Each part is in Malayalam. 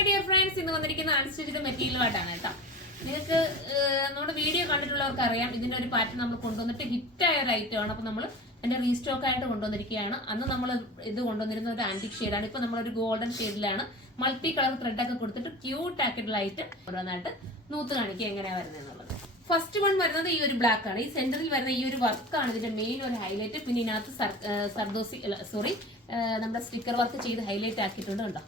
ഹായ് ഡിയർ ഫ്രണ്ട്സ്, ഇന്ന് വന്നിരിക്കുന്ന അൺസ്റ്റിച്ച്ഡ് മെറ്റീരിയലുമായിട്ടാണ് കേട്ടോ. നിങ്ങൾക്ക് നമ്മുടെ വീഡിയോ കണ്ടിട്ടുള്ളവർക്ക് അറിയാം, ഇതിന്റെ ഒരു പാറ്റേൺ നമ്മൾ കൊണ്ടുവന്നിട്ട് ഹിറ്റായ ഒരു ഐറ്റമാണ്. അപ്പൊ നമ്മൾ എന്റെ റീസ്റ്റോക്ക് ആയിട്ട് കൊണ്ടുവന്നിരിക്കുകയാണ്. അന്ന് നമ്മൾ ഇത് കൊണ്ടുവന്നിരുന്ന ഒരു ആന്റിക് ഷെയ്ഡാണ്. ഇപ്പൊ നമ്മളൊരു ഗോൾഡൻ ഷെയ്ഡിലാണ് മൾട്ടി കളർ ത്രെഡ് ഒക്കെ കൊടുത്തിട്ട് ക്യൂട്ട് ആക്കിയിട്ടുള്ള ഐറ്റം ഓരോന്നായിട്ട് നൂത്ത് കാണിക്കുക എങ്ങനെയാ വരുന്നത് എന്നുള്ളത്. ഫസ്റ്റ് വൺ വരുന്നത് ഈ ഒരു ബ്ലാക്ക് ആണ്. ഈ സെന്ററിൽ വരുന്ന ഈ ഒരു വർക്കാണ് ഇതിന്റെ മെയിൻ ഒരു ഹൈലൈറ്റ്. പിന്നെ ഇതിനകത്ത് നമ്മുടെ സ്റ്റിക്കർ വർക്ക് ചെയ്ത് ഹൈലൈറ്റ് ആക്കിയിട്ടുണ്ട് കണ്ടോ.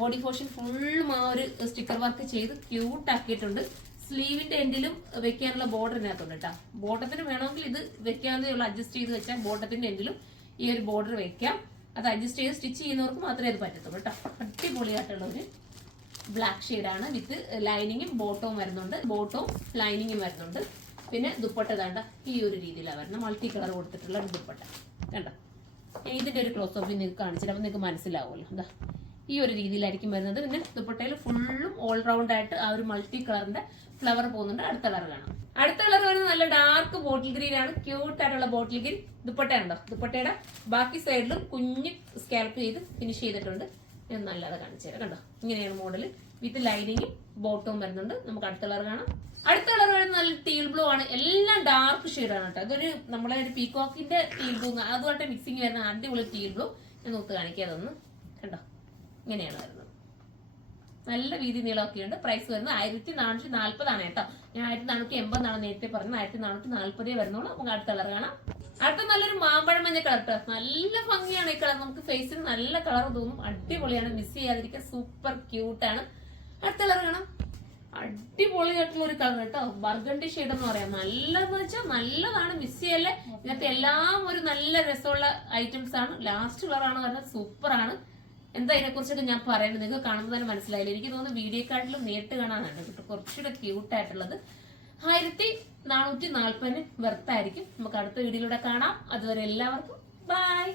ബോഡി പോർഷൻ ഫുള്ളും ആ ഒരു സ്റ്റിക്കർ വർക്ക് ചെയ്ത് ക്യൂട്ട് ആക്കിയിട്ടുണ്ട്. സ്ലീവിന്റെ എൻഡിലും വെക്കാനുള്ള ബോർഡറിനകത്തുണ്ട് കേട്ടോ. ബോട്ടത്തിന് വേണമെങ്കിൽ ഇത് വെക്കാവുന്നതേ ഉള്ളൂ, അഡ്ജസ്റ്റ് ചെയ്ത് വെച്ചാൽ ബോട്ടത്തിന്റെ എൻഡിലും ഈ ഒരു ബോർഡർ വെക്കാം. അത് അഡ്ജസ്റ്റ് ചെയ്ത് സ്റ്റിച്ച് ചെയ്യുന്നവർക്ക് മാത്രമേ അത് പറ്റത്തുള്ളൂ കേട്ടോ. അടിപൊളിയായിട്ടുള്ള ഒരു ബ്ലാക്ക് ഷെയ്ഡാണ് വിത്ത് ലൈനിങ്ങും ബോട്ടവും വരുന്നുണ്ട്. ബോട്ടവും ലൈനിങ്ങും വരുന്നുണ്ട്. പിന്നെ ദുപ്പട്ട വേണ്ട ഈ ഒരു രീതിയിലാണ് വരുന്നത്. മൾട്ടി കളർ കൊടുത്തിട്ടുള്ള ഒരു ദുപ്പട്ട കണ്ടോ. ഇതിന്റെ ഒരു ക്ലോസ് ഓഫ് നിങ്ങൾക്ക് കാണിച്ചിട്ട് അപ്പൊ നിങ്ങൾക്ക് മനസ്സിലാവുമല്ലോ. എന്താ ഈ ഒരു രീതിയിലായിരിക്കും വരുന്നത്. പിന്നെ ദുപ്പട്ടയിൽ ഫുള്ളും ഓൾറൗണ്ട് ആയിട്ട് ആ ഒരു മൾട്ടി കളറിന്റെ ഫ്ലവർ പോകുന്നുണ്ട്. അടുത്ത കളർ കാണാം. അടുത്ത കളർ വരുന്നത് നല്ല ഡാർക്ക് ബോട്ടിൽ ഗ്രീൻ ആണ്. ക്യൂട്ട് ആയിട്ടുള്ള ബോട്ടിൽ ഗ്രീൻ ദുപ്പട്ട ഉണ്ടോ. ദുപ്പട്ടയുടെ ബാക്കി സൈഡിലും കുഞ്ഞ് സ്കാൽപ്പ് ചെയ്ത് ഫിനിഷ് ചെയ്തിട്ടുണ്ട്. ഞാൻ നല്ലത് കാണിച്ചു തരാം കണ്ടോ. ഇങ്ങനെയാണ് മോഡൽ വിത്ത് ലൈനിങ്ങും ബോട്ടവും വരുന്നുണ്ട്. നമുക്ക് അടുത്ത കളർ കാണാം. അടുത്ത കളർ വരുന്നത് നല്ല ടീൽ ബ്ലൂ ആണ്. എല്ലാം ഡാർക്ക് ഷെയ്ഡാണ് കേട്ടോ. അതൊരു നമ്മളെ ഒരു പീകോക്കിന്റെ ടീൽ ബ്ലൂ അതുമായിട്ട് മിക്സിങ് വരുന്ന അടിപൊളി ടീൽ ബ്ലൂ. ഞാൻ നോക്ക് കാണിക്കാം അതൊന്ന് കണ്ടോ. ഇങ്ങനെയാണ് വരുന്നത്. നല്ല വീതി നീളമൊക്കെ ഉണ്ട്. പ്രൈസ് വരുന്നത് 1440 കേട്ടോ. ഞാൻ 1480 നേരത്തെ പറഞ്ഞത്. 1440 വരുന്നുള്ളൂ. നമുക്ക് അടുത്ത കളർ കാണാം. അടുത്ത നല്ലൊരു മാമ്പഴം മഞ്ഞ കളർ കേട്ടോ. നല്ല ഭംഗിയാണ് ഈ കളർ. നമുക്ക് ഫേസിന് നല്ല കളർ തോന്നും. അടിപൊളിയാണ്. മിസ് ചെയ്യാതിരിക്കുക. സൂപ്പർ ക്യൂട്ടാണ്. അടുത്ത കളർ കാണാം. അടിപൊളിയായിട്ടുള്ള ഒരു കളർ കേട്ടോ. ബർഗണ്ടി ഷെയ്ഡ് എന്ന് പറയാം. നല്ലതെന്ന് വെച്ചാൽ നല്ലതാണ്. മിസ് ചെയ്യല്ലേ. ഇതിനകത്ത് എല്ലാം ഒരു നല്ല രസമുള്ള ഐറ്റംസ് ആണ്. ലാസ്റ്റ് കളറാണ് വരുന്നത്. സൂപ്പറാണ്. എന്താ ഇതിനെ കുറിച്ചൊക്കെ ഞാൻ പറയുന്നത് നിങ്ങൾക്ക് കാണുമ്പോൾ തന്നെ മനസ്സിലായില്ല. എനിക്ക് തോന്നുന്നു വീഡിയോക്കാട്ടിലും നേരിട്ട് കാണാനാണ് കേട്ടോ കുറച്ചുകൂടെ ക്യൂട്ടായിട്ടുള്ളത്. 1440 വെർത്തായിരിക്കും. നമുക്ക് അടുത്ത വീഡിയോയിലൂടെ കാണാം. അതുവരെ എല്ലാവർക്കും ബൈ.